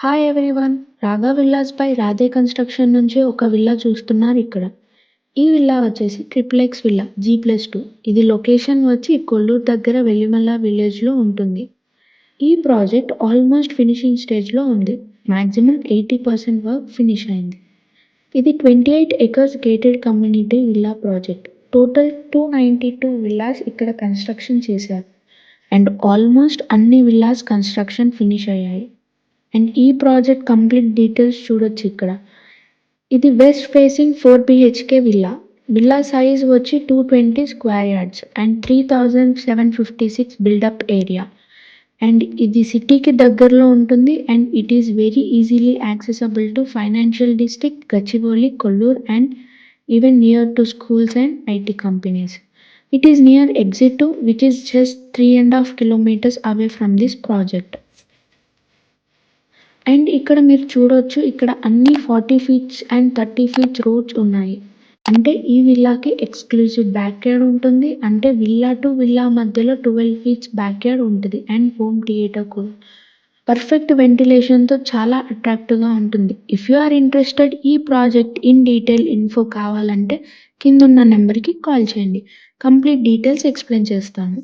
Hi everyone! 'రాగా villas' by Radhe కన్‌స్ట్రక్షన్ నుంచి ఒక విల్లా చూస్తున్నారిక్కడ. ఈ విల్లా వచ్చేసి ట్రిపుల్ ఎక్స్ విల్లా G+2. ఇది లొకేషన్ వచ్చి కొల్లూరు దగ్గర వెల్లిమల విలేజ్‌లో ఉంటుంది. ఈ ప్రాజెక్ట్ ఆల్మోస్ట్ ఫినిషింగ్ స్టేజ్‌లో ఉంది. మాక్సిమం 80% వర్క్ ఫినిష్ అయింది. ఇది 28 acres gated community villa project. Total 292 villas ఇక్కడ కన్‌స్ట్రక్షన్ చేశారు. అండ్ ఆల్మోస్ట్ అన్ని విల్లాస్ కన్‌స్ట్రక్షన్ ఫినిష్ అయ్యాయి. అండ్ ఈ ప్రాజెక్ట్ కంప్లీట్ డీటెయిల్స్ చూడొచ్చు ఇక్కడ. ఇది west facing 4 BHK villa. Villa size వచ్చి 220 square yards and 3756 built up area. And ఇది సిటీకి దగ్గరలో ఉంటుంది and it is very easily accessible to financial district, Gachibowli, Kollur and even near to schools and IT companies. It is near exit 2, which is just 3.5 kilometers away from this project. And ఇక్కడ మీరు చూడొచ్చు, ఇక్కడ అన్ని 40 feets and 30 feets roads ఉన్నాయి. అంటే ఈ విల్లాకి exclusive back yard ఉంటుంది. అంటే విల్లా టు విల్లా మధ్యలో 12 ఫీట్స్ బ్యాక్ యార్డ్ ఉంటది అండ్ హోమ్ థియేటర్ కూడా. పర్ఫెక్ట్ వెంటిలేషన్‌తో చాలా అట్రాక్టివ్‌గా ఉంటుంది. ఇఫ్ యూ ఆర్ ఇంట్రెస్టెడ్ ఈ ప్రాజెక్ట్ ఇన్ డీటెయిల్ ఇన్ఫో కావాలంటే కిందున్న నెంబర్‌కి కాల్ చేయండి. కంప్లీట్ డీటెయిల్స్ ఎక్స్‌ప్లెయిన్ చేస్తాను.